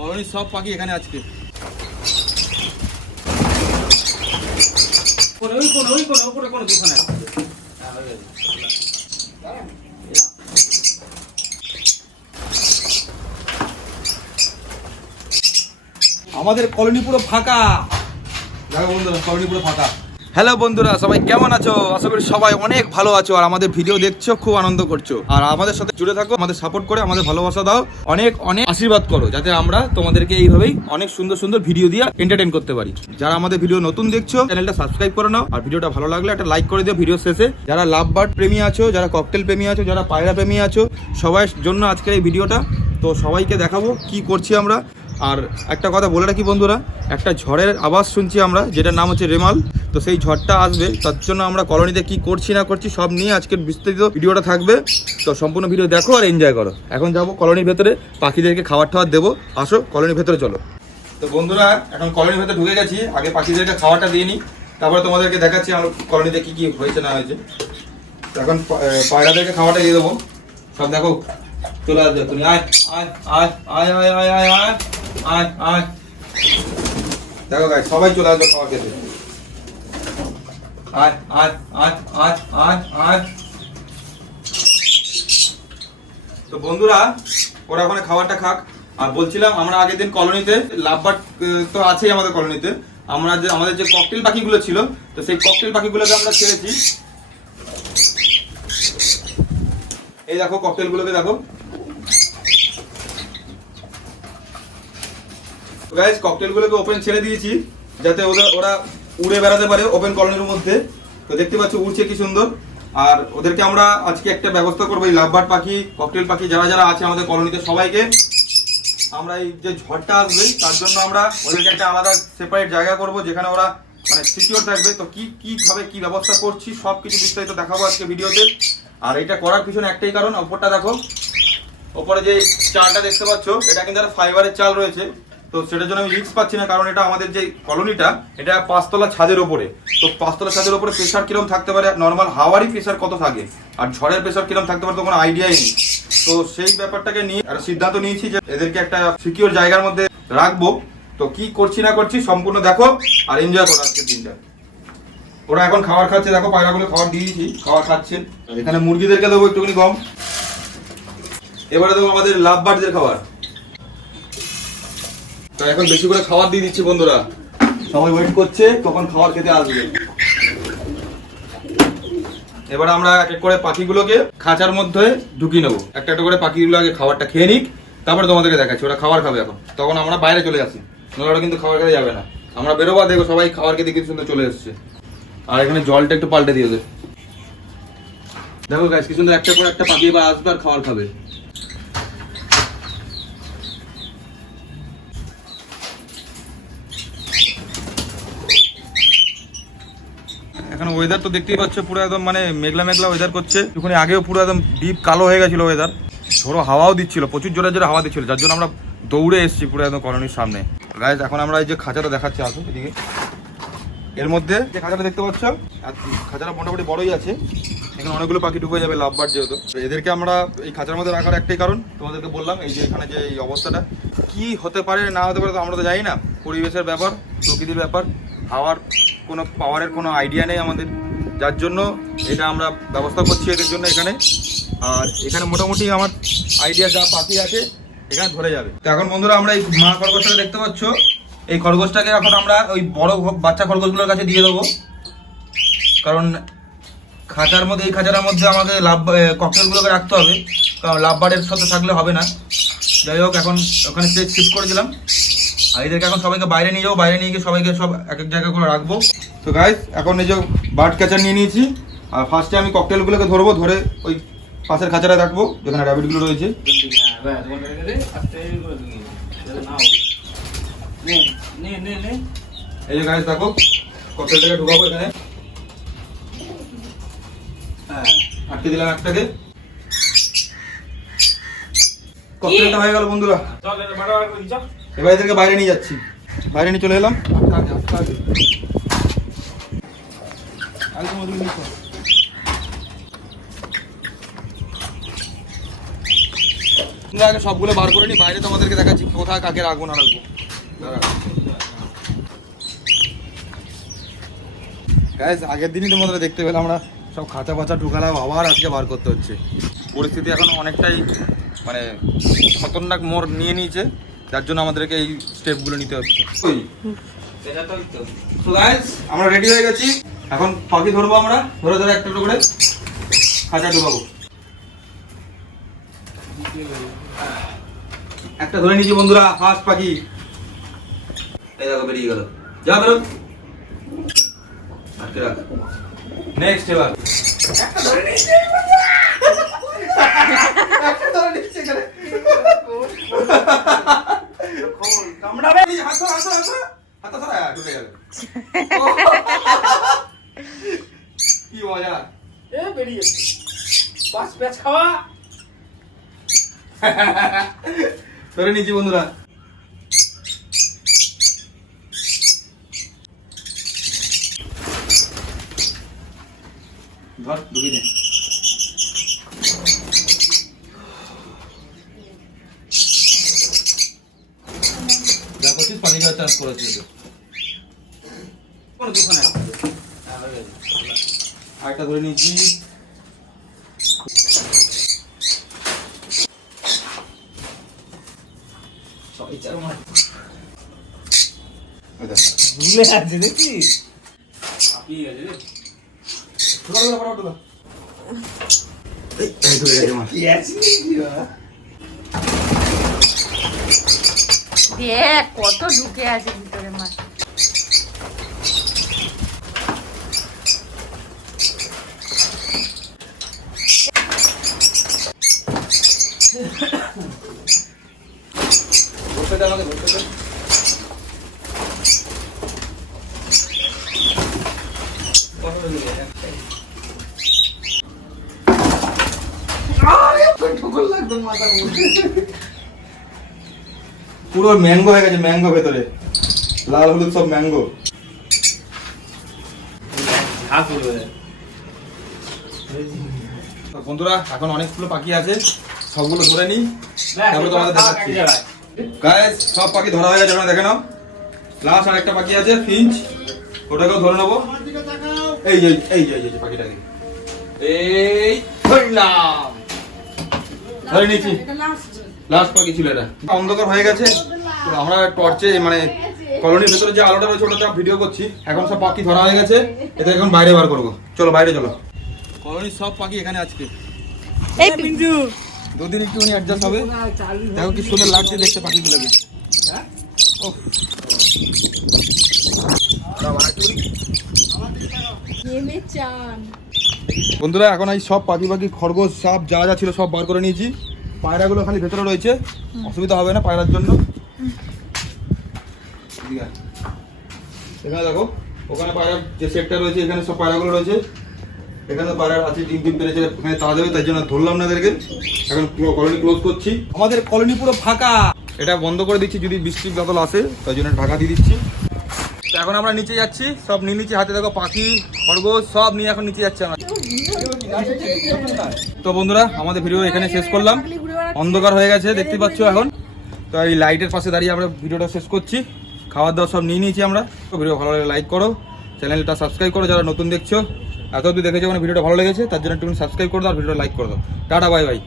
কলোনির সব পাখি এখানে আজকে। আমাদের কলোনি পুরো ফাঁকা। দেখো বন্ধুরা, কলোনি পুরো ফাঁকা। হ্যালো বন্ধুরা, সবাই কেমন আছো? আশা করি সবাই অনেক ভালো আছো আর আমাদের ভিডিও দেখছো, খুব আনন্দ করছো আর আমাদের সাথে জুড়ে থাকো, আমাদের সাপোর্ট করে আমাদের ভালোবাসা দাও, অনেক অনেক আশীর্বাদ করো যাতে আমরা তোমাদেরকে এইভাবেই অনেক সুন্দর সুন্দর ভিডিও দিয়ে এন্টারটেইন করতে পারি। যারা আমাদের ভিডিও নতুন দেখছো, চ্যানেলটা সাবস্ক্রাইব করে নাও আর ভিডিওটা ভালো লাগলে একটা লাইক করে দিও ভিডিও শেষে। যারা লাভ বার্ড প্রেমী আছো, যারা ককটেল প্রেমী আছো, যারা পায়রা প্রেমী আছো, সবার জন্য আজকের এই ভিডিওটা। তো সবাইকে দেখাবো কি করছি আমরা। আর একটা কথা বলে রাখি বন্ধুরা, একটা ঝড়ের আওয়াজ শুনছি আমরা, যেটার নাম হচ্ছে রেমাল। তো সেই ঝড়টা আসবে, তার জন্য আমরা কলোনিতে কি করছি না করছি সব নিয়ে আজকের বিস্তারিত ভিডিওটা থাকবে। তো সম্পূর্ণ ভিডিও দেখো আর এনজয় করো। এখন যাবো কলোনির ভেতরে, পাখিদেরকে খাবার টাবার দেবো। আসো কলোনির ভেতরে চলো। তো বন্ধুরা, এখন কলোনির ভেতরে ঢুকে গেছি। আগে পাখিদেরকে খাবারটা দিয়ে নিই, তারপরে তোমাদেরকে দেখাচ্ছি আমার কলোনিতে কি কি হয়েছে না হয়েছে। তো এখন পায়রাদেরকে খাবারটা দিয়ে দেবো। সব দেখো চলে আসবে তুমি। আয় আয় আয় আয় আয় আয় আয় আয় আয় আয়। দেখো গাইস, সবাই চলে আসবে খাবার খেতে। আয় আয় আয় আয় আয় আয়। তো বন্ধুরা, ওরা ওখানে খাবারটা খাক। আর বলছিলাম, আমরা আগের দিন কলোনিতে লাভবার্ড তো আছেই আমাদের কলোনিতে, আমরা যে আমাদের যে ককটেল পাখিগুলো ছিল, তো সেই ককটেল পাখিগুলোকে আমরা ছেড়েছি। এই দেখো ককটেলগুলোকে দেখো গাইস, ককটেলগুলোকে ওপেন ছেড়ে দিয়েছি যাতে ওরা উড়ে বেড়াতে পারে ওপেন কলোনির মধ্যে। তো দেখতে পাচ্ছ উড়ছে কি সুন্দর। আর ওদেরকে আমরা আজকে একটা ব্যবস্থা করবো, এই লাভবার্ড পাখি ককটেল পাখি যারা যারা আছে আমাদের কলোনিতে সবাইকে আমরা এই যে ঝড়টা আসবে তার জন্য আমরা ওদেরকে একটা আলাদা সেপারেট জায়গা করব, যেখানে ওরা মানে সিকিউর থাকবে। তো কিভাবে কি ব্যবস্থা করছি সব কিছু বিস্তারিত দেখাবো আজকে ভিডিওতে। আর এটা করার পিছনে একটাই কারণ, ওপরটা দেখো, ওপরে যে চালটা দেখতে পাচ্ছ এটা কিন্তু একটা ফাইবারের চাল রয়েছে। তো সেটার জন্য আমি রিস্ক পাচ্ছি না, কারণ এটা আমাদের যে কলোনিটা এটা 5 তলা ছাদের ওপরে। তো 5 তলা ছাদের ওপরে প্রেশার কিরকম থাকতে পারে, নর্মাল হাওয়ারই প্রেশার কত থাকে আর ঝড়ের প্রেশার কিরকম থাকতে পারে তো কোনো আইডিয়াই নেই। তো সেই ব্যাপারটাকে নিয়ে একটা সিদ্ধান্ত নিয়েছি যে এদেরকে একটা সিকিউর জায়গার মধ্যে রাখবো। তো কি করছি না করছি সম্পূর্ণ দেখো আর এনজয় করো আজকের দিনটা। ওরা এখন খাবার খাচ্ছে, দেখো পায়রাগুলো খাবার দিয়েছি, খাবার খাচ্ছে। এখানে মুরগিদেরকে দেবো একটুখানি কম। এবারে দেবো আমাদের লাভ বার্ডদের খাবার। তো এখন বেশি করে খাবার দিয়ে দিচ্ছি বন্ধুরা, সবাই ওয়েট করছে কখন খাবার খেতে আসবে। এবার আমরা এক এক করে পাখিগুলোকে খাঁচার মধ্যে ঢুকিয়ে নেবো। একটা একটা করে পাখিগুলো আগে খাবারটা খেয়ে নিক, তারপরে তোমাদেরকে দেখাচ্ছি। ওরা খাবার খাবে এখন, তখন আমরা বাইরে চলে আসি, নাহলে ওরা কিন্তু খাবার খেতে যাবে না। আমরা বেরোবা, দেখো সবাই খাবার খেতে কিছু সুন্দর চলে এসছে। আর এখানে জলটা একটু পাল্টে দিয়ে ওদের। দেখো গাইস কি সুন্দর একটা করে একটা পাখি এবার আসবে আর খাবার খাবে। এখন ওয়েদার তো দেখতেই পাচ্ছ পুরো একদম মানে মেঘলা মেঘলা ওয়েদার করছে। ওখানে আগেও পুরো একদম ডিপ কালো হয়ে গেছিল ওয়েদার, ঝোড়ো হাওয়াও দিচ্ছিল, প্রচুর জোরে জোরে হাওয়া দিচ্ছিল, যার জন্য আমরা দৌড়ে এসেছি পুরো একদম কলোনির সামনে। গাইস এখন আমরা এই যে খাঁচাটা দেখাচ্ছি, আসো এদিকে। এর মধ্যে যে খাঁচাটা দেখতে পাচ্ছ, খাঁচাটা মোটামুটি বড়ই আছে, এখানে অনেকগুলো পাখি ঢুকে যাবে লাভ বার্ড যেহেতু। এদেরকে আমরা এই খাঁচার মধ্যে রাখার একটাই কারণ, তোমাদেরকে বললাম এই যে এখানে যে এই অবস্থাটা কি হতে পারে না হতে পারে তো আমরা তো জানি না, পরিবেশের ব্যাপার, প্রকৃতির ব্যাপার, হাওয়ার কোনো পাওয়ারের কোনো আইডিয়া নেই আমাদের, যার জন্য এটা আমরা ব্যবস্থা করছি এদের জন্য এখানে। আর এখানে মোটামুটি আমার আইডিয়া যা পাখি আছে এখানে ধরে যাবে। তো এখন বন্ধুরা আমরা এই মা খরগোশটাকে দেখতে পাচ্ছ, এই খরগোশটাকে এখন আমরা ওই বড় বাচ্চা খরগোশগুলোর কাছে দিয়ে দেবো, কারণ খাঁচার মধ্যে এই খাঁচার মধ্যে আমাদের ককটেলগুলোকে রাখতে হবে, কারণ লাভবার্ডের সাথে থাকলে হবে না। যাই হোক এখন ওখানে শিফট করে দিলাম। আর এদেরকে এখন সবাইকে বাইরে নিয়ে যাবো, বাইরে নিয়ে গিয়ে সবাইকে সব এক এক জায়গা করে রাখবো। তো গাইস এখন এই যে বার্ড ক্যাচার নিয়ে নিয়েছি, আর ফার্স্টে আমি ককটেলগুলোকে ধরবো, ধরে ওই পাশের খাঁচাটা রাখবো যেখানে র্যাবিটগুলো রয়েছে। এই যে গাইস দেখো ককটেলটাকে ঢুকাবো এখানে, আটকে দিলাম একটাকে। ককটেলটা হয়ে গেল বন্ধুরা। এবার এদেরকে বাইরে নিয়ে যাচ্ছি, বাইরে নিয়ে চলে এলাম। আমরা আগে সবগুলো বার করে নিই, বাইরে তোমাদেরকে দেখাচ্ছি কোথায় কাকে রাখবো না রাখবো। গাইস আগের দিনই তোমাদের দেখতে পেলাম আমরা সব খাঁচা পাচা ঢুকালাম, আবার আজকে বার করতে হচ্ছে। পরিস্থিতি এখন অনেকটাই মানে খতরনাক মোড় নিয়ে নিয়েছে, যার জন্য আমাদেরকে এই স্টেপগুলো নিতে হচ্ছে। তো গাইস আমরা রেডি হয়ে গেছি, এখন পাখি ধরবো আমরা, ধরে ধরে একটা করে খাঁচা ঢুকাবো। একটা ধরে নিয়েছি বন্ধুরা, ফার্স্ট পাখি। এই দেখো বেরিয়ে গেল, যা বেরো, আটকে রাখ। নেক্সট এবার একটা ধরে নিয়েছি, একটা ধরে নিয়েছি এখানে। কামড়াবে, হাত হাত হাত হাত ধরা ঢুকে গেল। কি মজা, এ বেরিয়ে পাঁচ প্যাচ খাওয়া। ধরে নিয়েছি বন্ধুরা। ধর ঢুকিয়ে দে। যা করছিস পানি খাওয়ার চান্স করেছিস কোন দোকানে? আরেকটা ধরে নিয়েছি। ভুলে আছে দেখছিস? দেখ কত ঢুকে আছে ভিতরে মাছ। পুরো ম্যাঙ্গো হয়ে গেছে, ম্যাঙ্গো ভেতরে লাল হলুদ সব ম্যাঙ্গো। বন্ধুরা এখন অনেকগুলো পাখি আছে, সবগুলো ধরে নিই, তারপরে তোমাদের দেখাচ্ছি। গাইস সব পাখি ধরা হয়ে গেছে, দেখে নাও। লাস্ট আরেকটা পাখি আছে ফিঞ্চ, ওটাকেও ধরে নেবো। এই যে এই যে এই যে পাখিটাকে এই ধরলাম, ধরে নিয়েছি। লাস্ট পাখি ছিল এটা। অন্ধকার হয়ে গেছে, তো আমরা টর্চে মানে কলোনির ভেতরে যে আলোটা রয়েছে ওটাতে ভিডিও করছি। এখন সব পাখি ধরা হয়ে গেছে, এটা এখন বাইরে বার করবো। চলো বাইরে চলো। কলোনির সব পাখি এখানে আজকে দুদিন একটুখানি অ্যাডজাস্ট হবে। দেখো কি সুন্দর লাগছে দেখতে পাখিগুলোকে। বন্ধুরা এখন এই সব পাখি খরগোশ সব যা যা ছিল সব বার করে নিয়েছি। পায়রাগুলো খালি ভেতরে রয়েছে, অসুবিধা হবে না পায়রার জন্য। এখানে দেখো, ওখানে পায়রার যে সেটটা রয়েছে, এখানে সব পায়রাগুলো রয়েছে। এখানে পায়রা আছে, ডিম টিম পেরেছে, এখানে তাড়া দেবে, তাই জন্য ধরলাম না এদেরকে। এখন কলোনি ক্লোজ করছি। আমাদের কলোনি পুরো ফাঁকা, এটা বন্ধ করে দিচ্ছি যদি বৃষ্টির বাদল আসে, তাই জন্য ঢাকা দিয়ে দিচ্ছি। তো এখন আমরা নিচে যাচ্ছি, সব নিয়ে নিচ্ছি হাতে। দেখো পাখি খরগোশ সব নিয়ে এখন নিচে যাচ্ছে আমরা। তো বন্ধুরা আমাদের ভিডিও এখানে শেষ করলাম, অন্ধকার হয়ে গেছে দেখতে পাচ্ছ এখন। তো এই লাইটের পাশে দাঁড়িয়ে আমরা ভিডিওটা শেষ করছি। খাবার দাওয়া সব নিয়ে নিয়েছি আমরা। তো ভিডিও ভালো লাগলে লাইক করো, চ্যানেলটা সাবস্ক্রাইব করো যারা নতুন দেখছো। এত অবধি দেখেছো মানে ভিডিওটা ভালো লেগেছে, তার জন্য একটু সাবস্ক্রাইব করে দাও আর ভিডিওটা লাইক করে দাও। Tata bye bye.